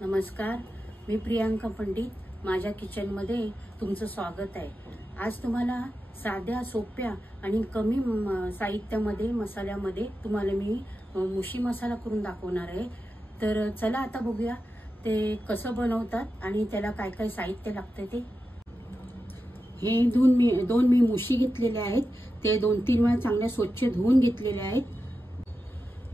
नमस्कार, मी प्रियांका पंडित। माझ्या किचनमध्ये तुमचं स्वागत आहे। आज तुम्हाला साध्या सोप्या आणि कमी साहित्यामध्ये मसाल्यामध्ये तुम्हाला मी मुशी मसाला करून दाखवणार आहे। तर चला आता बघूया ते कसं बनवतात आणि त्याला काय काय साहित्य लागतं ते। हे दोन मी मुशी घेतलेले आहेत। ते 2-3 वेळा चांगले स्वच्छ धुवून घेतलेले आहेत।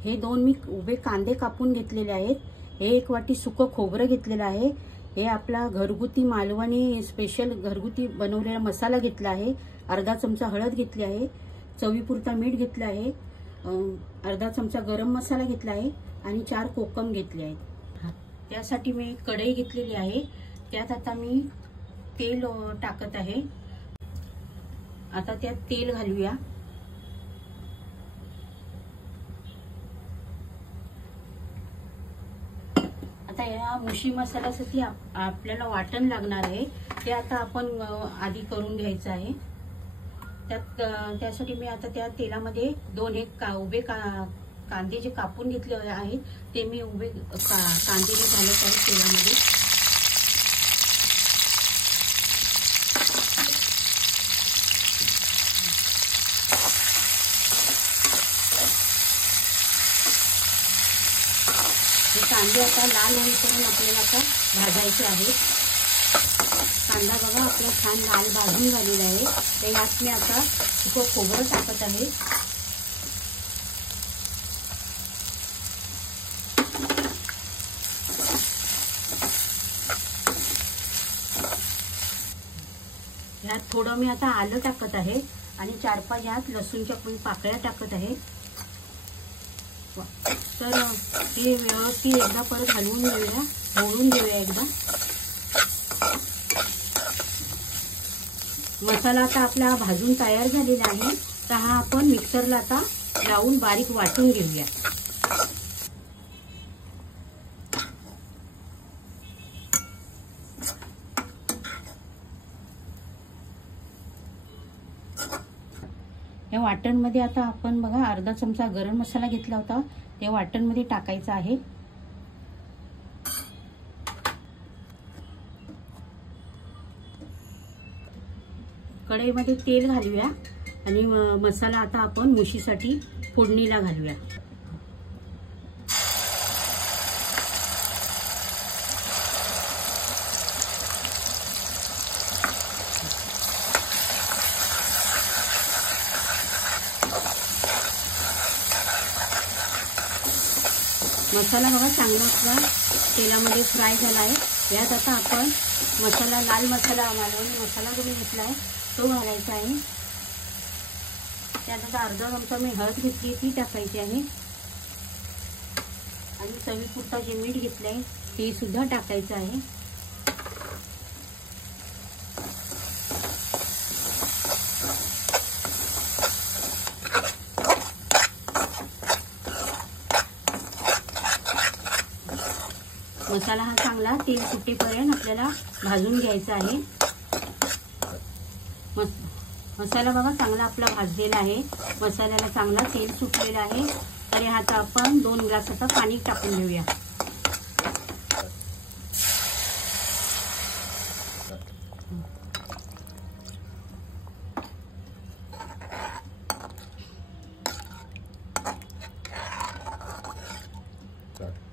हे 2 मी उभे कांदे कापून घेतलेले आहेत। हे 1 वाटी सुकं खोबरं घेतलेलं आहे। हे आपला घरगुती मालवणी स्पेशल घरगुती बनवलेला मसाला घेतला आहे। अर्धा चमचा हळद घेतली आहे। चवीपुरता मीठ घेतलं आहे। अर्धा चमचा गरम मसाला घेतला आहे आणि 4 कोकम घेतले आहेत। त्यासाठी मी कढई घेतलेली आहे। त्यात आता मी तेल टाकत आहे। आता त्यात तेल घालूया। आता या मुशी मसाल्यासाठी आपल्याला वाटण लागणार आहे। ते आता आपण आधी करून घ्यायचं आहे। त्यासाठी मी आता त्या तेलामध्ये 2 उभे कांदे जे कापून घेतले आहेत ते मी उभे कांदे घालत आहे तेलामध्ये। हे कांदे आता लाल होईपर्यंत आपल्याला आता भाजायचे आहेत। कांदा बघा आपला छान लाल भाजून झालेला आहे। तर यात मी आता सुकं खोबरं टाकत आहे। यात थोडं मी आता आलं टाकत आहे आणि 4-5 यात लसूणच्या पाकळ्या टाकत आहे। तर हे व्यवस्थित एकदा परत हलवून घेऊया, ढवळून घेऊया एकदा। मसाला आता आपला भाजून तयार झालेला आहे। तर हा आपण मिक्सरला आता लावून बारीक वाटून घेऊया। या वाटणमध्ये आता आपण बघा अर्धा चमचा गरम मसाला घेतला होता, ते वाटणमध्ये टाकायचा आहे। कढईमध्ये तेल घालूया आणि मसाला आता आपण मुशीसाठी फोडणीला घालूया। मसाला बघा चांगला आपला तेलामध्ये फ्राय झाला आहे। यात आता आपण मसाला लाल मसाला मालवणी मसाला करून घेतला आहे तो घालायचा आहे। त्यात आता अर्धा चमचा मी हळद घेतली ती टाकायची आहे आणि चवीपुरता जे मीठ घेतलंय ते सुद्धा टाकायचं आहे। मसाला हा चांगला तेल सुटेपर्यंत आपल्याला भाजून घ्यायचा आहे। मसाला बघा चांगला आपला भाजलेला आहे। मसाल्याला चांगला तेल सुटलेला आहे। तर ह्यात आपण 2 ग्लास आता पाणी टाकून घेऊया।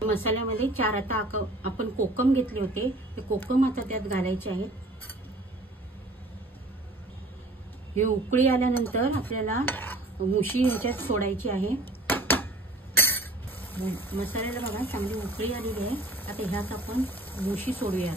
मसाल्यामध्ये 4 आता आपण कोकम घेतले होते ते कोकम आता त्यात घालायचे आहेत। हे उकळी आल्यानंतर आपल्याला मुशी ह्याच्यात सोडायची आहे। मसाल्याला बघा चांगली उकळी आलेली आहे। आता ह्यात आपण मुशी सोडूया।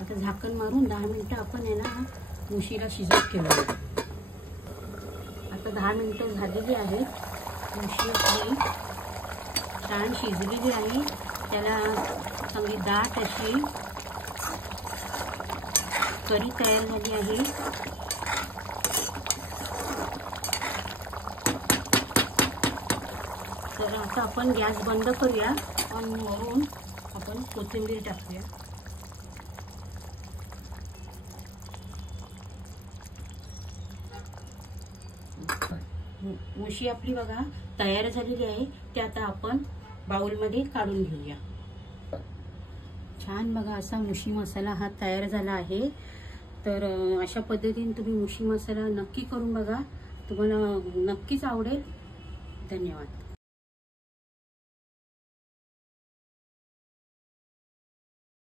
आता झाकण मारून 10 मिनिटं आपण याला मुशीला शिजत ठेवूया। आता 10 मिनिटं झालेली आहेत। मुशी आपली छान शिजलेली आहे। त्याला चांगली दाट अशी करी तयार झाली आहे। तर आता आपण गॅस बंद करूया आणि वरून आपण कोथिंबीर टाकूया. मुशी आपली बघा तयार झालेली आहे. ते आता आपण बाउलमध्ये काढून घेऊया. छान बघा असा मुशी मसाला हा तयार झाला आहे. तर अशा पद्धतीने तुम्ही मुशी मसाला नक्की करून बघा, तुम्हाला नक्कीच आवडेल. धन्यवाद.